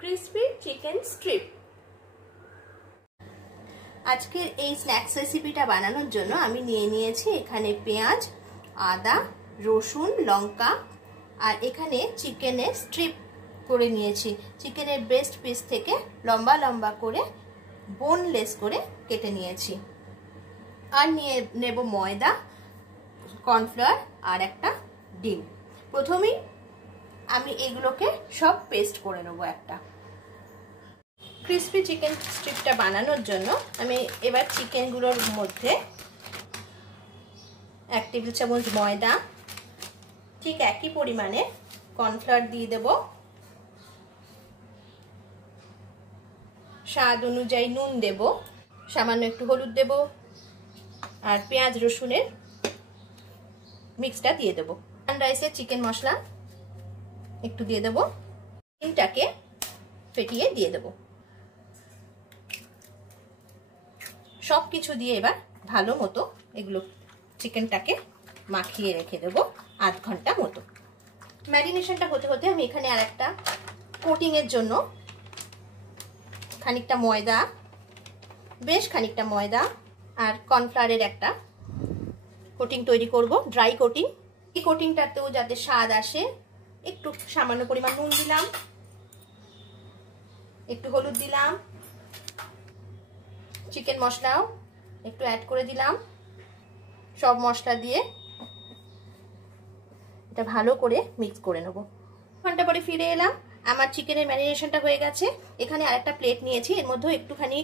Crispy chicken strip. আজকের এই snacks রেসিপিটা বানানোর জন্য আমি নিয়ে নিয়েছি এখানে পেঁয়াজ, আদা, রসুন, লঙ্কা আর এখানে চিকেনের স্ট্রিপ করে নিয়েছি। চিকেনের ব্রেস্ট পিস থেকে লম্বা লম্বা করে বোনলেস করে কেটে নিয়েছি। আর নিয়ে নেব ময়দা, কর্নফ্লাওয়ার আর একটা ডিম। প্রথমেই আমি এগুলোকে সব পেস্ট করে নেব একটা। ক্রিসপি চিকেন স্ট্রিপটা বানানোর জন্য আমি এবার চিকেনগুলোর মধ্যে 1 টেবিল চামচ ময়দা, ঠিক একই পরিমাণে কর্নফ্লাওয়ার দিয়ে দেব, স্বাদ অনুযায়ী নুন দেব, সামান্য একটু হলুদ দেব আর পেঁয়াজ রসুনের মিক্সটা দিয়ে দেব। রাইসের চিকেন মশলা একটু দিয়ে দেব, ডিমটাকে ফেটিয়ে দিয়ে দেব। সব কিছু দিয়ে এবার ভালো মতো এগুলো চিকেনটাকে মাখিয়ে রেখে দেব আধ ঘন্টা মতো। ম্যারিনেশনটা হতে হতে আমি এখানে আর একটা কোটিংয়ের জন্য খানিকটা ময়দা, বেশ খানিকটা ময়দা আর কর্নফ্লাওয়ারের একটা কোটিং তৈরি করব, ড্রাই কোটিং। এই কোটিংটাতেও যাতে স্বাদ আসে একটু সামান্য পরিমাণ নুন দিলাম, একটু হলুদ দিলাম, চিকেন মশলাও একটু অ্যাড করে দিলাম। সব মশলা দিয়ে এটা ভালো করে মিক্স করে নেব। ঘন্টা পরে ফিরে এলাম, আমার চিকেনের ম্যারিনেশনটা হয়ে গেছে। এখানে আরেকটা প্লেট নিয়েছি, এর মধ্যে একটুখানি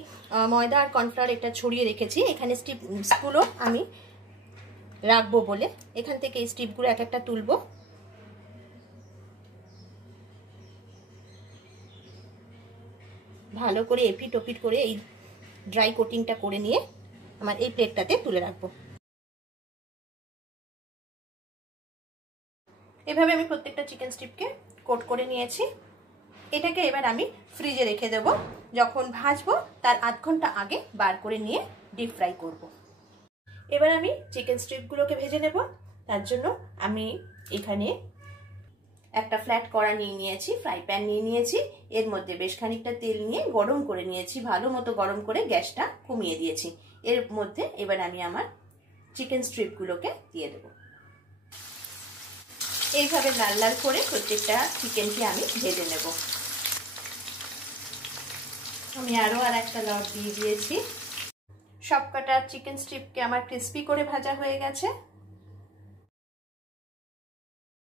ময়দা আর কর্নফ্লাওয়ার এটা ছড়িয়ে রেখেছি। এখানে স্ট্রিপগুলো আমি রাখবো বলে এখান থেকে এই স্ট্রিপগুলো এক একটা তুলবো। ভালো করে এপিট ওপিট করে এই ড্রাই কোটিংটা করে নিয়ে আমার এই প্লেটটাতে তুলে রাখবো। এভাবে আমি প্রত্যেকটা চিকেন স্ট্রিপকে কোট করে নিয়েছি। এটাকে এবার আমি ফ্রিজে রেখে দেব, যখন ভাজবো তার আধ ঘন্টা আগে বার করে নিয়ে ডিপ ফ্রাই করব। এবার আমি চিকেন স্ট্রিপগুলোকে ভেজে নেব। তার জন্য আমি এখানে একটা ফ্ল্যাট কড়া নিয়ে নিয়েছি, ফ্রাই প্যান নিয়ে নিয়েছি, এর মধ্যে বেশ খানিকটা তেল নিয়ে গরম করে নিয়েছি, ভালো মতো গরম করে গ্যাসটা কমিয়ে দিয়েছি। এর মধ্যে এবার আমি আমার চিকেন স্ট্রিপগুলোকে দিয়ে দেব। এইভাবে লাল লাল করে প্রত্যেকটা চিকেনকে আমি ভেজে নেব। আমি আরও আর একটা লট দিয়ে দিয়েছি। সবকটা চিকেন স্ট্রিপকে আমার ক্রিস্পি করে ভাজা হয়ে গেছে।